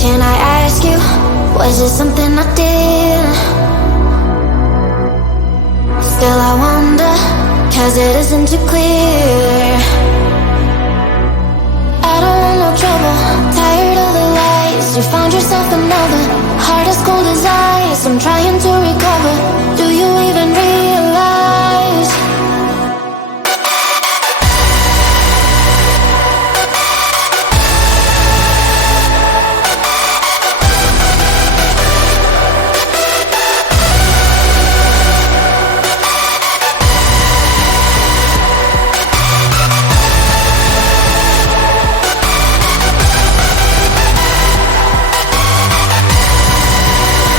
Can I ask you, was it something I did? Still I wonder, cause it isn't too clear. I don't want no trouble, tired of the lies. You found yourself another, heart as cold as ice. I'm trying to recover, do you even realize?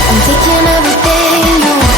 I'm taking everything you want.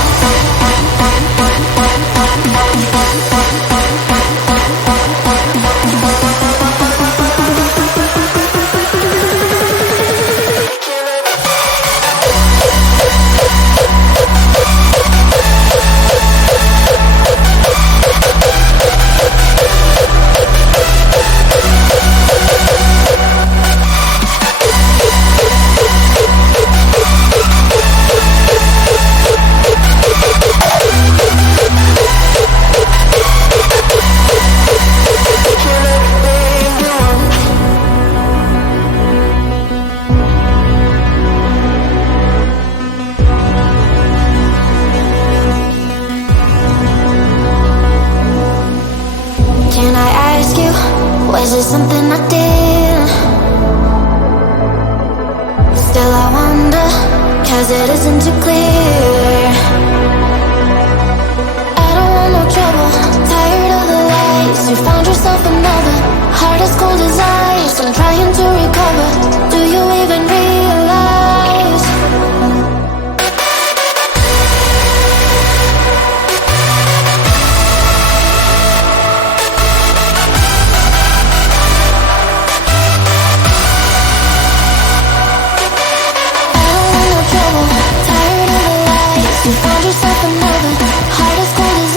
Can I ask you, was it something I did? Still I wonder, cause it isn't too clear. I don't want no trouble, tired of the lies. You found yourself another, heart as cold as ice. I'm trying to recover, do you even realize? You found yourself another, heart as cold as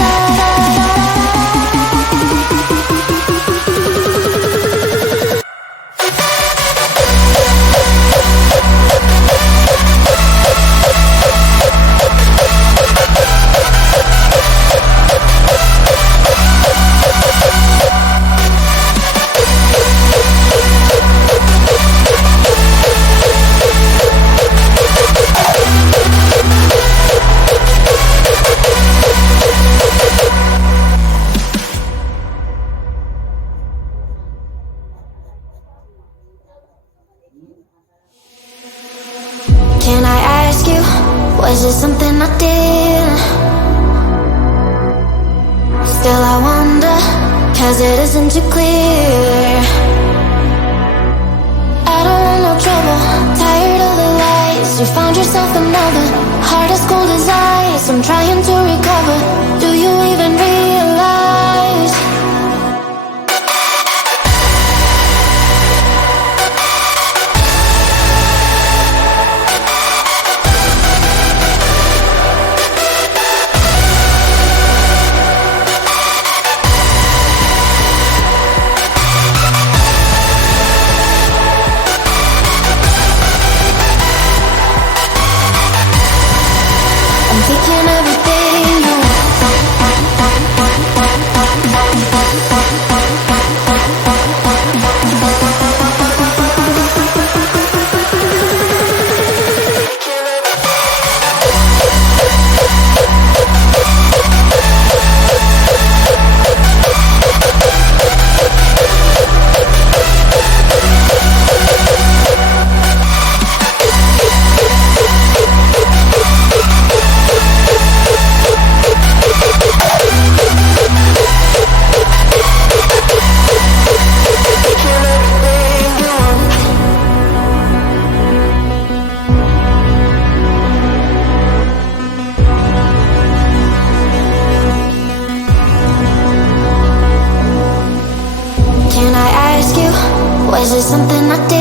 Can I ask you, was it something I did? Still I wonder, cause it isn't too clear. I don't want no trouble, tired of the lies. You found yourself another, heart as cold as ice. I'm trying to recover, do you even realize? I'm taking everything you want. Was it something I did?